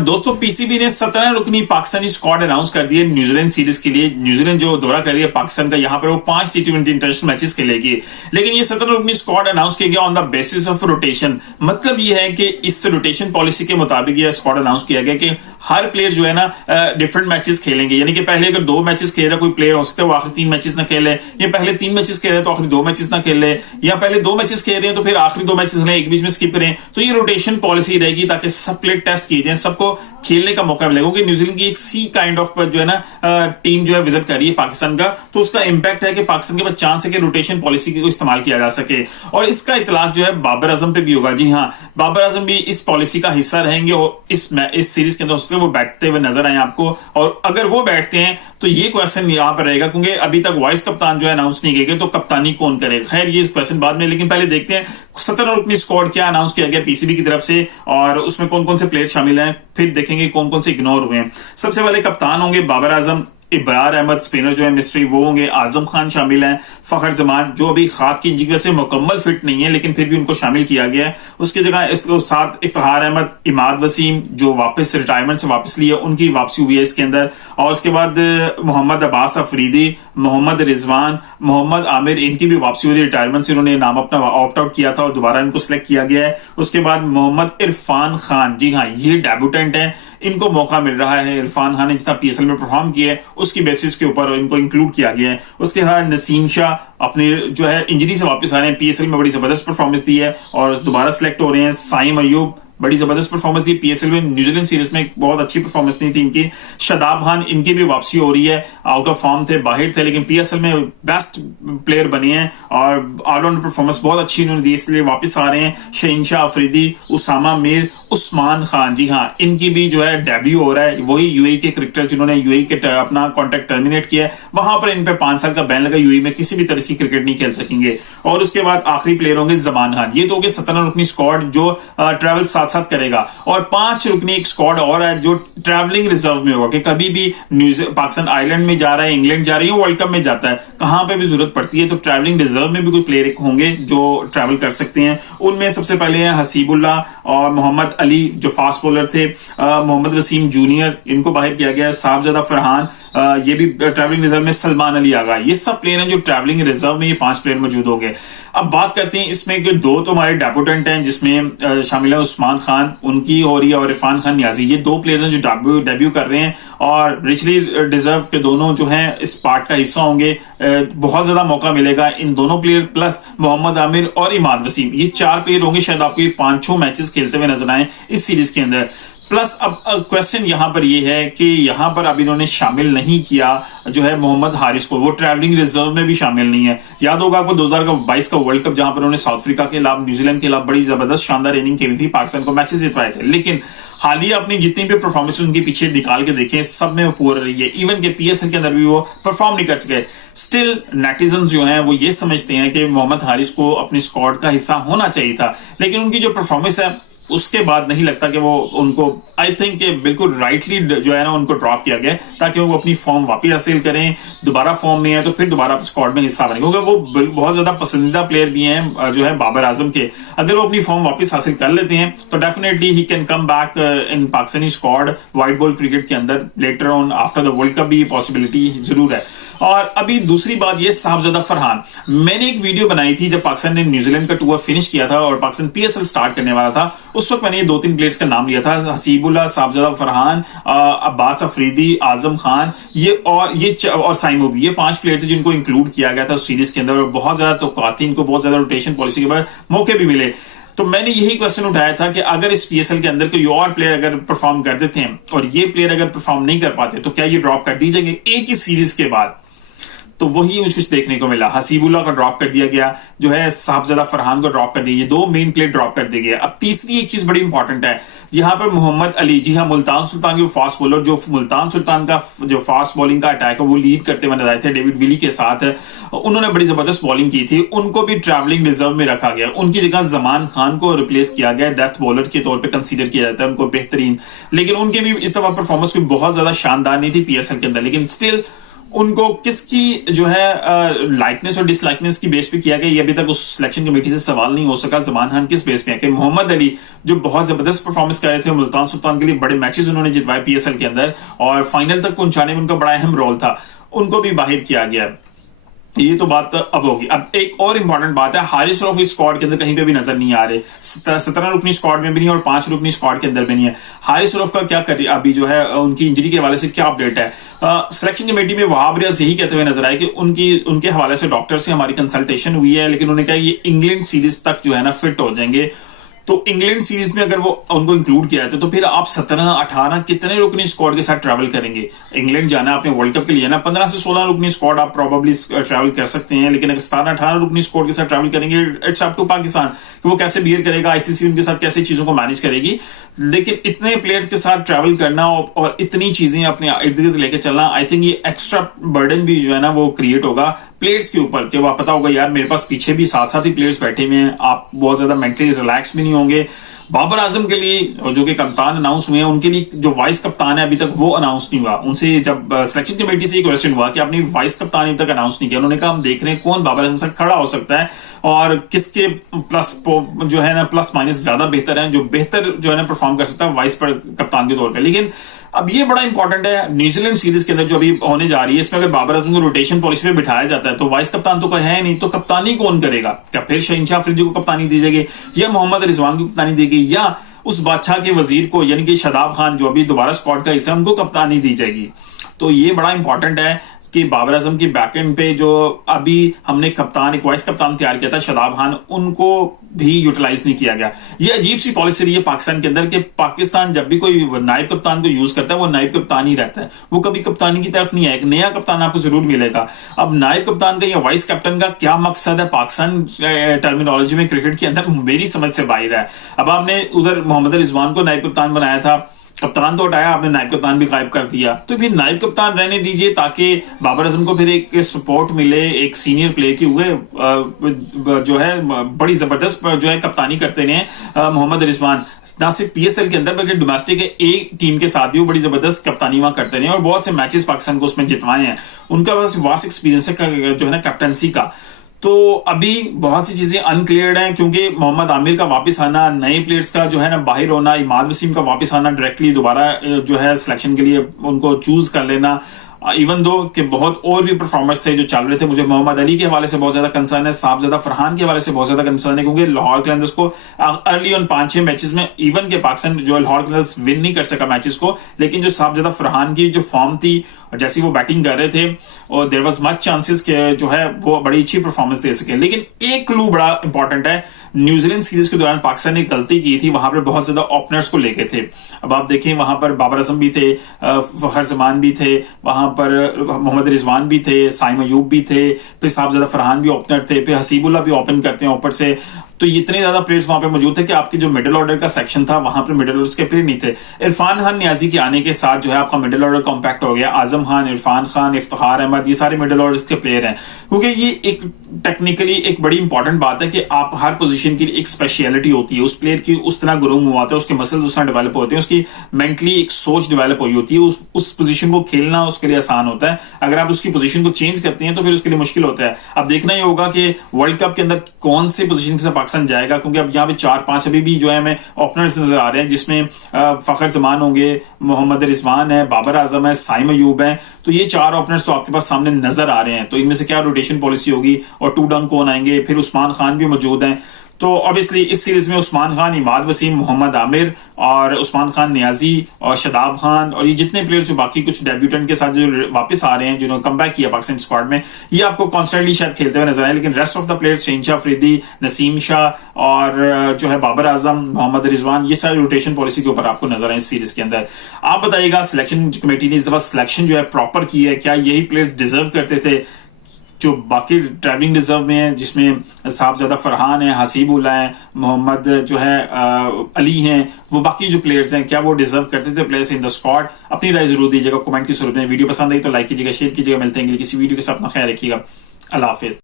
दोस्तों पीसीबी ने 17 रुकनी Pakistani squad announce कर दी है न्यूजीलैंड सीरीज के लिए। न्यूजीलैंड जो दौरा कर रही है पाकिस्तान का, यहां पर वो 5 T20 इंटरनेशनल मैचेस खेलेगी। लेकिन ये 17 रुकनी स्क्वाड अनाउंस किया गया on the basis of rotation. मतलब ये है कि इस रोटेशन पॉलिसी के मुताबिक ये स्क्वाड अनाउंस किया गया कि हर प्लेयर जो है ना डिफरेंट मैचेस खेलेंगे। यानी कि पहले अगर 2 मैचेस खेल रहा कोई प्लेयर, हो सकता है वो आखिरी 3 मैचेस ना खेले, या पहले 3 मैचेस खेल रहे तो आखिरी 2 मैचेस ना खेले, या पहले 2 मैचेस खेल रहे हैं तो फिर आखिरी 2 मैचेस खेलें, एक बीच में स्किप करें। तो ये रोटेशन पॉलिसी रहेगी ताकि सब प्लेयर टेस्ट किए जाए, सबको खेलने का मौका मिलेगा। क्योंकि न्यूजीलैंड की एक सी काइंड ऑफ जो है ना टीम जो है विजिट कर रही है पाकिस्तान का, तो उसका इंपैक्ट है कि पाकिस्तान के पास चांस है कि रोटेशन पॉलिसी को इस्तेमाल किया जा सके। और इसका इतलाक जो है बाबर आजम पे भी होगा। जी हाँ, बाबर आजम भी इस पॉलिसी का हिस्सा रहेंगे और इस सीरीज के अंदर उसके वो बैठते हुए नजर आए आपको। और अगर वो बैठते हैं तो ये क्वेश्चन यहां पर रहेगा, क्योंकि अभी तक वाइस कप्तान जो है अनाउंस नहीं किए गए, तो कप्तानी कौन करेगा। खैर ये क्वेश्चन बाद में, लेकिन पहले देखते हैं 17 रुकनी स्क्वाड क्या अनाउंस किया गया पीसीबी की तरफ से और उसमें कौन कौन से प्लेयर शामिल हैं, फिर देखेंगे कौन कौन से इग्नोर हुए हैं। सबसे पहले कप्तान होंगे बाबर आजम, इब्रार अहमद स्पिनर जो है मिस्ट्री वो होंगे, आजम खान शामिल हैं, फखर जमान जो अभी खात की इंजरी की वजह से मुकम्मल फिट नहीं है लेकिन फिर भी उनको शामिल किया गया है। उसकी जगह इसको साथ इफ्तिखार अहमद, इमाद वसीम जो वापस रिटायरमेंट से वापस लिए, उनकी वापसी हुई है इसके अंदर। और उसके बाद मोहम्मद अब्बास अफरीदी, मोहम्मद रिजवान, मोहम्मद आमिर, इनकी भी वापसी हुई रिटायरमेंट से, इन्होंने नाम अपना ऑप्ट आउट किया था और दोबारा इनको सिलेक्ट किया गया है। उसके बाद मोहम्मद इरफान खान, जी हाँ ये डेब्यूटेंट है, इनको मौका मिल रहा है। इरफान खान ने जितना पीएसएल में परफॉर्म किया है उसकी बेसिस के ऊपर इनको इंक्लूड किया गया है। उसके बाद नसीम शाह अपने जो है इंजरी से वापस आ रहे हैं, पीएसएल में बड़ी जबरदस्त परफॉर्मेंस दी है और दोबारा सिलेक्ट हो रहे हैं। साइम अयूब बड़ी जबरदस्त परफॉर्मेंस दी पीएसएल में, न्यूजीलैंड सीरीज में बहुत अच्छी परफॉर्मेंस नहीं थी इनकी। शादाब खान, इनकी भी वापसी हो रही है, आउट ऑफ फॉर्म थे, बाहर थे, लेकिन पीएसएल में बेस्ट प्लेयर बने हैं और ऑलराउंड परफॉर्मेंस बहुत अच्छी इन्होंने दी, इसलिए वापस आ रहे हैं। शहीनशाह अफरीदी, उसामा मीर, उस्मान खान, जी हाँ इनकी भी जो है डेब्यू हो रहा है। वही यूएई के क्रिकेटर जिन्होंने यूएई के अपना कॉन्ट्रैक्ट टर्मिनेट किया है, वहां पर इन पे 5 साल का बैन लगा, यूएई में किसी भी तरह की क्रिकेट नहीं खेल सकेंगे। और उसके बाद आखिरी प्लेयर होंगे जमान खान। ये तो होगी 17 रुकनी स्क्वाड जो ट्रैवल साथ साथ करेगा। और 5 रुकनी एक स्क्वाड और है जो ट्रैवलिंग रिजर्व में होगा, कि कभी भी पाकिस्तान आइलैंड में जा रहा है, इंग्लैंड जा रही है, वर्ल्ड कप में जाता है, कहां पे भी जरूरत पड़ती है तो ट्रैवलिंग रिजर्व में भी कोई प्लेयर होंगे जो ट्रैवल कर सकते हैं। उनमें सबसे पहले हैं हसीबुल्लाह और मोहम्मद अली जो फास्ट बॉलर थे, मोहम्मद वसीम जूनियर इनको बाहर किया गया, साहबजादा फरहान ये भी ट्रैवलिंग रिजर्व में, सलमान अली आगा, ये सब प्लेयर हैं जो ट्रैवलिंग रिजर्व में ये 5 प्लेयर मौजूद होंगे। अब बात करते हैं इसमें कि 2 तो हमारे डेब्यूटेंट हैं जिसमें शामिल है उस्मान खान, उनकी हो रही है, और इरफान खान नियाजी, ये 2 प्लेयर हैं जो डेब्यू कर रहे हैं और रिचली डिजर्व के दोनों जो हैं इस पार्ट का हिस्सा होंगे। बहुत ज्यादा मौका मिलेगा इन दोनों प्लेयर प्लस मोहम्मद आमिर और इमाद वसीम, ये 4 प्लेयर होंगे, शायद आपको ये 5-6 मैचेस खेलते हुए नजर आए इस सीरीज के अंदर। प्लस अब क्वेश्चन यहां पर यह है कि यहां पर अब इन्होंने शामिल नहीं किया जो है मोहम्मद हारिस को, वो ट्रैवलिंग रिजर्व में भी शामिल नहीं है। याद होगा आपको 2022 का वर्ल्ड कप जहां पर उन्होंने साउथ अफ्रीका के खिलाफ, न्यूजीलैंड के खिलाफ बड़ी जबरदस्त शानदार इनिंग खेली थी, पाकिस्तान को मैचेस जितवाए थे, लेकिन हालिया अपनी जितनी भी परफॉर्मेंस उनके पीछे निकाल के देखें सब में वो पूर रही है। इवन के पीएसएल के अंदर भी वो परफॉर्म नहीं कर सके। स्टिल नेटिजन जो हैं वो ये समझते हैं कि मोहम्मद हारिस को अपनी स्क्वाड का हिस्सा होना चाहिए था, लेकिन उनकी जो परफॉर्मेंस है उसके बाद नहीं लगता कि वो उनको, आई थिंक बिल्कुल राइटली जो है ना उनको ड्रॉप किया गया ताकि वो अपनी फॉर्म वापस हासिल करें। दोबारा फॉर्म में है तो फिर दोबारा स्क्वाड में हिस्सा बने, क्योंकि वो बहुत ज्यादा पसंदीदा प्लेयर भी हैं जो है बाबर आजम के। अगर वो अपनी फॉर्म वापस हासिल कर लेते हैं तो definitely he can come back in Pakistani squad white ball cricket के अंदर later on after the world cup भी पॉसिबिलिटी जरूर है। और अभी दूसरी बात ये साहबजादा फरहान, मैंने एक वीडियो बनाई थी जब पाकिस्तान ने न्यूजीलैंड का टूर फिनिश किया था और पाकिस्तान पीएसएल स्टार्ट करने वाला था, उस वक्त मैंने ये 2-3 प्लेयर्स का नाम लिया था, हसीबुल्लाह, साहबजादा फरहान, अब्बास अफरीदी, आजम खान, ये और साइमो भी, ये 5 प्लेयर थे जिनको इंक्लूड किया गया था सीरीज के अंदर। और बहुत ज्यादा तो इनको बहुत ज्यादा रोटेशन पॉलिसी के बाद मौके भी मिले। तो मैंने यही क्वेश्चन उठाया था कि अगर इस पीएसएल के अंदर कोई और प्लेयर अगर परफॉर्म कर देते हैं और ये प्लेयर अगर परफॉर्म नहीं कर पाते तो क्या ये ड्रॉप कर दी जाएंगे एक ही सीरीज के बाद। तो वही मुझे कुछ देखने को मिला, हसीबुल्लाह का ड्रॉप कर दिया गया, जो है साहबजादा फरहान को ड्रॉप कर दिया, ये 2 मेन प्लेयर ड्रॉप कर दिए गए। अब तीसरी एक चीज बड़ी इंपॉर्टेंट है यहां पर, मोहम्मद अली, जी हाँ मुल्तान सुल्तान के फास्ट बॉलर, जो मुल्तान सुल्तान का जो फास्ट बॉलिंग का अटैक है वो लीड करते हुए नजर आए थे डेविड विली के साथ, उन्होंने बड़ी जबरदस्त बॉलिंग की थी, उनको भी ट्रैवलिंग रिजर्व में रखा गया। उनकी जगह जमान खान को रिप्लेस किया गया, डेथ बॉलर के तौर पर कंसीडर किया जाता है उनको बेहतरीन, लेकिन उनके भी इस दफा परफॉर्मेंस कोई बहुत ज्यादा शानदार नहीं थी पीएसएल के अंदर, लेकिन स्टिल उनको किसकी जो है लाइकनेस और डिसलाइकनेस की बेस पे किया गया, ये अभी तक उस सिलेक्शन कमेटी से सवाल नहीं हो सका। जमान खान किस बेस पे है कि मोहम्मद अली जो बहुत जबरदस्त परफॉर्मेंस कर रहे थे, मुल्तान सुल्तान के लिए बड़े मैचेस उन्होंने जितवाए पीएसएल के अंदर और फाइनल तक पहुंचाने में उनका बड़ा अहम रोल था, उनको भी बाहर किया गया। ये तो बात अब होगी। अब एक और इंपॉर्टेंट बात है, हारिस रऊफ इस स्क्वाड के अंदर कहीं पे भी नजर नहीं आ रहे, 17 रुकनी स्क्वाड में भी नहीं और 5 रुकनी स्क्वाड के अंदर भी नहीं है। हारिस रऊफ का क्या कर अभी जो है उनकी इंजरी के हवाले से क्या अपडेट है? सिलेक्शन कमेटी में वहाब रियाज यही कहते हुए नजर आए कि उनके हवाले से डॉक्टर से हमारी कंसल्टेशन हुई है, लेकिन उन्होंने कहा ये इंग्लैंड सीरीज तक जो है ना फिट हो जाएंगे। तो इंग्लैंड सीरीज में अगर वो उनको इंक्लूड किया जाता तो फिर आप 17-18 कितने रुकनी स्क्वाड के साथ ट्रैवल करेंगे? इंग्लैंड जाना आपने वर्ल्ड कप के लिए ना, 15 से 16 रुकनी स्क्वाड आप प्रोबेबली ट्रैवल कर सकते हैं, लेकिन अगर 17-18 रुकनी स्क्वाड के साथ ट्रैवल करेंगे, इट्स अप टू पाकिस्तान कि वो कैसे बिहेव करेगा, आईसीसी उनके साथ कैसे चीजों को मैनेज करेगी। लेकिन इतने प्लेयर्स के साथ ट्रैवल करना और इतनी चीजें अपने इर्द गिर्द लेके चलना, आई थिंक ये एक्स्ट्रा बर्डन भी जो है ना वो क्रिएट होगा प्लेयर्स के ऊपर कि वो पता होगा यार मेरे पास पीछे भी साथ साथ ही प्लेयर्स बैठे हुए हैं, आप बहुत ज्यादा मेंटली रिलैक्स भी नहीं होंगे। बाबर आजम के लिए जो कि कप्तान अनाउंस हुए हैं, उनके लिए जो वाइस कप्तान है अभी तक वो अनाउंस नहीं हुआ। उनसे जब सिलेक्शन कमेटी से क्वेश्चन हुआ कि आपने वाइस कप्तान अभी तक अनाउंस नहीं किया, उन्होंने कहा हम देख रहे हैं कौन बाबर आजम से खड़ा हो सकता है और किसके प्लस जो है ना प्लस माइनस ज्यादा बेहतर है, जो बेहतर जो है ना परफॉर्म कर सकता है वाइस कप्तान के तौर पर। लेकिन अब ये बड़ा इंपॉर्टेंट है, न्यूजीलैंड सीरीज के अंदर जो अभी होने जा रही है, इसमें अगर बाबर आजम को रोटेशन पॉलिसी में बिठाया जाता है तो वाइस कप्तान तो कोई है नहीं, तो कप्तानी कौन करेगा? क्या फिर शहनशाह अफरीदी को कप्तानी दी जाएगी या मोहम्मद रिजवान को कप्तानी दी जाएगी या उस बादशाह के वजीर को यानी कि शादाब खान जो अभी दोबारा स्क्वाड का हिस्सा उनको कप्तानी दी जाएगी? तो ये बड़ा इंपॉर्टेंट है कि बाबर आजम की बैकएंड पे जो अभी हमने कप्तान एक वाइस कप्तान तैयार किया था शादाब खान, उनको भी यूटिलाइज नहीं किया गया। ये अजीब सी पॉलिसी रही है पाकिस्तान के अंदर कि पाकिस्तान जब भी कोई नायब कप्तान को यूज करता है वो नायब कप्तान ही रहता है, वो कभी कप्तानी की तरफ नहीं है। एक नया कप्तान आपको जरूर मिलेगा। अब नायब कप्तान का या वाइस कैप्टन का क्या मकसद है पाकिस्तान टर्मिनोलॉजी में क्रिकेट के अंदर, मेरी समझ से बाहर है। अब आपने उधर मोहम्मद रिजवान को नायब कप्तान बनाया था, कप्तान तो हटाया आपने, नायब कप्तान भी गायब कर दिया, तो फिर नायब कप्तान रहने दीजिए ताकि बाबर आजम को फिर एक सपोर्ट मिले, एक सीनियर प्लेयर की हुए जो है बड़ी जबरदस्त जो है कप्तानी करते रहे मोहम्मद रिजवान, ना सिर्फ पीएसएल के अंदर बल्कि डोमेस्टिक एक टीम के साथ भी वो बड़ी जबरदस्त कप्तानी वहां करते रहे और बहुत से मैचेस पाकिस्तान को उसमें जितवाए हैं। उनका बस वास्ट एक्सपीरियंस है जो है ना कैप्टनसी का। तो अभी बहुत सी चीजें अनक्लियर्ड हैं क्योंकि मोहम्मद आमिर का वापस आना, नए प्लेयर्स का जो है ना बाहर होना, इमाद वसीम का वापस आना डायरेक्टली दोबारा जो है सिलेक्शन के लिए उनको चूज कर लेना, इवन दो कि बहुत और भी परफॉर्मेंस थे जो चल रहे थे। मुझे मोहम्मद अली के हवाले से बहुत ज्यादा कंसर्न है, साहबजादा फरहान के हवाले से बहुत ज्यादा कंसर्न है क्योंकि लाहौर कलंदर्स को अर्ली ऑन 5-6 मैचेस में इवन के पाकिस्तान जो लाहौर कलंदर्स विन नहीं कर सका मैचेस को, लेकिन जो साहबजादा फरहान की जो फॉर्म थी और जैसी वो बैटिंग कर रहे थे और देयर वाज मच चांसेस के जो है वो बड़ी अच्छी परफॉर्मेंस दे सके। लेकिन एक क्लू बड़ा इंपॉर्टेंट है, न्यूजीलैंड सीरीज के दौरान पाकिस्तान ने गलती की थी, वहां पर बहुत ज्यादा ओपनर्स को लेके थे। अब आप देखें वहां पर बाबर आजम भी थे, फखर जमान भी थे, वहां पर मोहम्मद रिजवान भी थे, साइम अयूब भी थे, फिर साहबजादा फरहान भी ओपनर थे, फिर हसीबुल्लाह भी ओपन करते हैं ऊपर से। तो इतने ज्यादा प्लेयर्स वहां पे मौजूद थे कि आपके जो मिडिल ऑर्डर का सेक्शन था वहां पर मिडिल ऑर्डर के प्लेयर नहीं थे। इरफान खान नियाजी के आने के साथ जो है आपका मिडिल ऑर्डर कॉम्पैक्ट हो गया। आजम खान, इरफान खान, इफ्तिखार अहमद, ये सारे मिडिल ऑर्डर के प्लेयर हैं क्योंकि ये एक टेक्निकली एक बड़ी इंपॉर्टेंट बात है कि आप हर पोजीशन की एक स्पेशलिटी होती है, उस प्लेयर की उस तरह ग्रूम हुआ होता है, उसके मसल्स उस तरह डेवलप होते हैं, उसकी मेंटली एक सोच डेवलप हुई होती है, उस पोजीशन को खेलना उसके लिए आसान होता है। अगर आप उसकी पोजीशन को चेंज करते हैं तो फिर उसके लिए मुश्किल होता है। अब देखना ही होगा कि वर्ल्ड कप के अंदर कौन से पोजीशन से पाकिस्तान जाएगा क्योंकि अब यहाँ पे 4-5 अभी भी जो है हमें ओपनर्स नजर आ रहे हैं जिसमें फखर जमान होंगे, मोहम्मद रिजवान है, बाबर आजम है, साइम अयूब है। तो ये 4 ओपनर्स तो आपके पास सामने नजर आ रहे हैं। तो इनमें से क्या रोटेशन पॉलिसी होगी और 2 डाउन कौन आएंगे? फिर उस्मान खान भी मौजूद हैं। तो ऑब्वियसली इस सीरीज में उस्मान खान, इमाद वसीम, मोहम्मद आमिर और उस्मान खान नियाजी और शादाब खान और ये जितने प्लेयर्स जो बाकी कुछ डेब्यूटेंट के साथ जो वापस आ रहे हैं जिन्होंने कम बैक किया पाकिस्तान स्क्वाड में, ये आपको कॉन्स्टेंटली शायद खेलते हुए नजर आए। लेकिन रेस्ट ऑफ द प्लेयर्स शहनशाह अफरीदी, नसीम शाह और जो है बाबर आजम, मोहम्मद रिजवान, ये सारी रोटेशन पॉलिसी के ऊपर आपको नजर आए इस सीरीज के अंदर। आप बताइएगा सिलेक्शन कमेटी ने इस दफा सिलेक्शन जो है प्रॉपर की है, क्या यही प्लेयर्स डिजर्व करते थे जो बाकी ट्रैवलिंग रिजर्व में है जिसमें साहबजादा फरहान है, हसीबुल्लाह है, मोहम्मद जो है अली हैं, वो बाकी जो प्लेयर्स हैं क्या वो डिजर्व करते थे प्लेयर्स इन द स्क्वाड? अपनी राय जरूर दीजिएगा कमेंट की सूरत में। वीडियो पसंद आई तो लाइक कीजिएगा, शेयर कीजिएगा। मिलते हैं किसी वीडियो के साथ, अपना ख्याल रखिएगा। अल्लाह हाफिज।